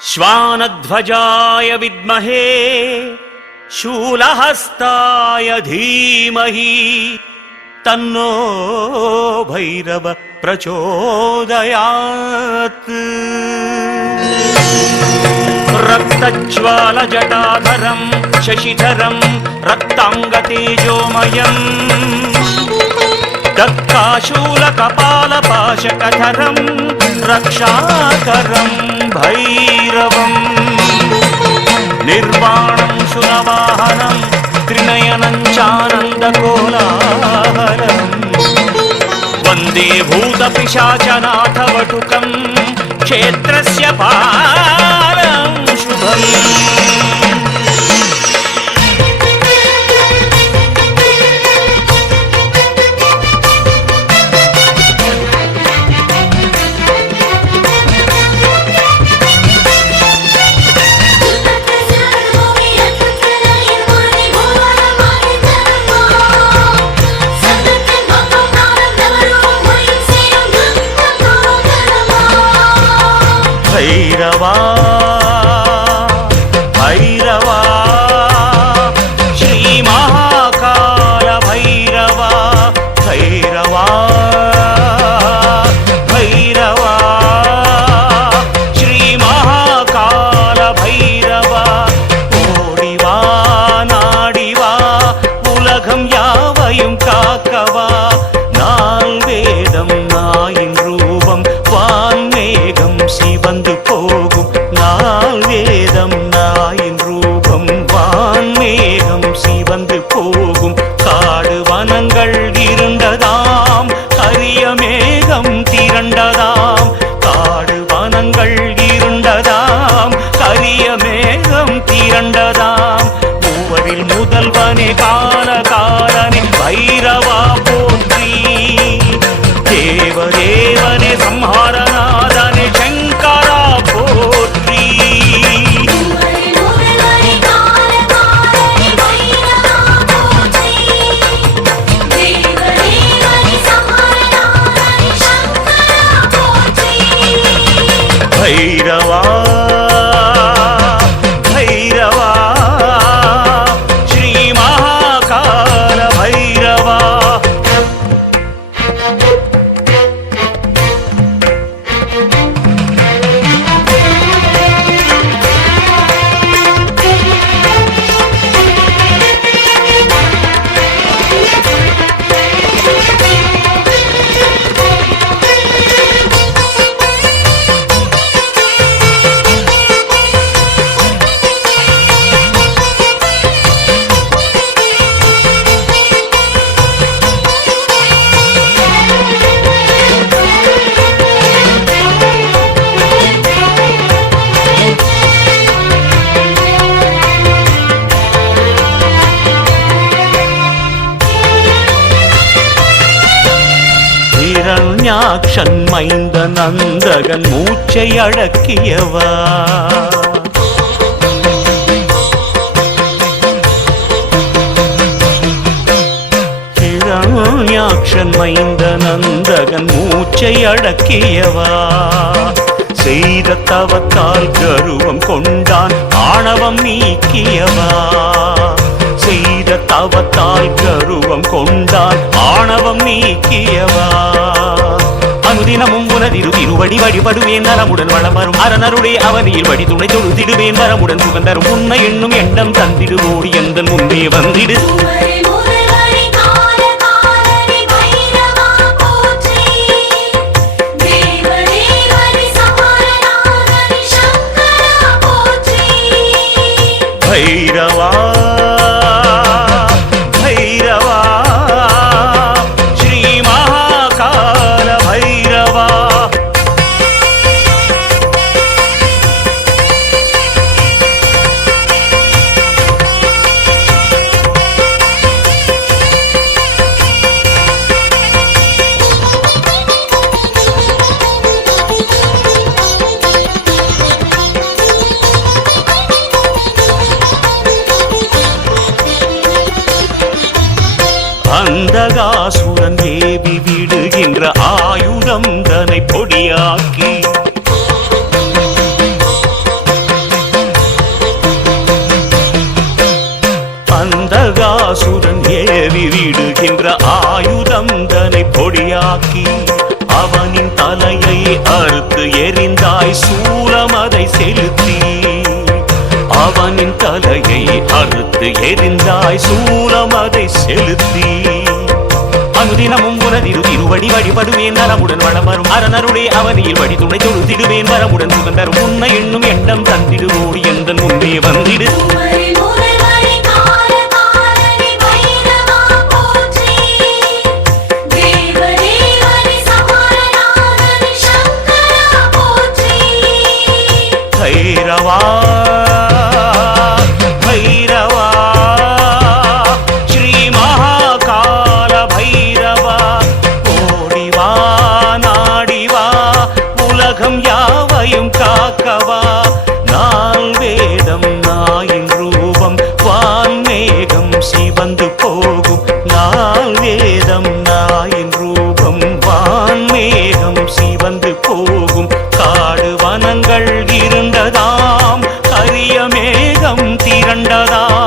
श्वानध्वजाय विद्महे शूलहस्ताय धीमहि तन्नो भैरव प्रचोदयात्। रक्तज्वालजटाधरं शशिधरं रक्ताङ्गतेजोमयम् दत्ताशूलकपालपाशकधरं रक्षाकरं भैरवम्। निर्वाणं शुनवाहनं त्रिनयनं चानन्दकोलाहलम् वन्दे भूतपिशाचनाथवटुकं क्षेत्रस्य पालं शुभम्। भैरवा भैरवा श्री महाकाल भैरवा भैरवा भैरवा श्री महाकाल भैरवा ओडिवा नाडिवा उलगम यावयुम काकवा नाल वेदम नायिन रूपम वान्मेघम சிவந்து போகும் நாள் வேதம் நாயின் ரூபம் வான்மேகம் சிவந்து போகும் காடு வனங்கள் இருண்டதாம் கரிய மேகம் திரண்டதாம் காடு வனங்கள் இருண்டதாம் கரிய மேகம் திரண்டதாம் மூவரில் முதல்வனே காலகாலனே பைரவா போற்றி தேவதேவனே சம்ஹாரநாதனே சங்கரா போற்றி भैरवा भैरवा श्री महाकाल भैरवा हिरण्याक्षन மைந்த நந்தகன் மூச்சை அடக்கியவா ஹிரண்யாக்ஷன் மைந்த நந்தகன் மூச்சை அடக்கியவா செய்த தவத்தால் கருவம் கொண்டான் ஆணவம் நீக்கியவா செய்த தவத்தால் கருவம் கொண்டான் ஆணவம் நீக்கியவா அனுதினமும் உனதிரு திருவடி வழிபடுவேன் நலமுடன் வளமரும் அரணருடைய அவனியில் வழி துணை தொழுதிடுவேன் வரமுடன் சுகந்தரும் உன்னை எண்ணும் எண்ணம் தந்திடுவோடி எந்தன் முன்பே வந்திடு भैरवा भैरवा श्री महाकाल भैरवा அந்தகாசுரன் ஏவி விடுகின்ற ஆயுதம் தன்னை பொடியாக்கி நின்ற ஆயுதம் தனை பொடியாக்கி அவனின் தலையை அறுத்து எறிந்தாய் சூலம் அதை செலுத்தி அவனின் தலையை அறுத்து எறிந்தாய் சூலம் அதை செலுத்தி அனுதினமும் உனதிரு திருவடி வழிபடுவேன் நலமுடன் வளமரும் அரணருடைய அவனியில் வழி துணை தொழுதிடுவேன் வரமுடன் சுகந்தரும் உன்னை எண்ணும் எண்ணம் தந்திடுவோடி எந்த முன்னே வந்திடு பைரவா பைரவா ஸ்ரீ மகாகால பைரவா ஓடிவா நாடிவா உலகம் யாவையும் காக்கவா நால் வேதம் நாயின் ரூபம் வான்மேகம் சிவந்து போகும் நால் வேதம் நாயின் ரூபம் வான்மேகம் சிவந்து போகும் காடு வனங்கள் இருண்டதாம் கரிய மேகம் திரண்டதாம்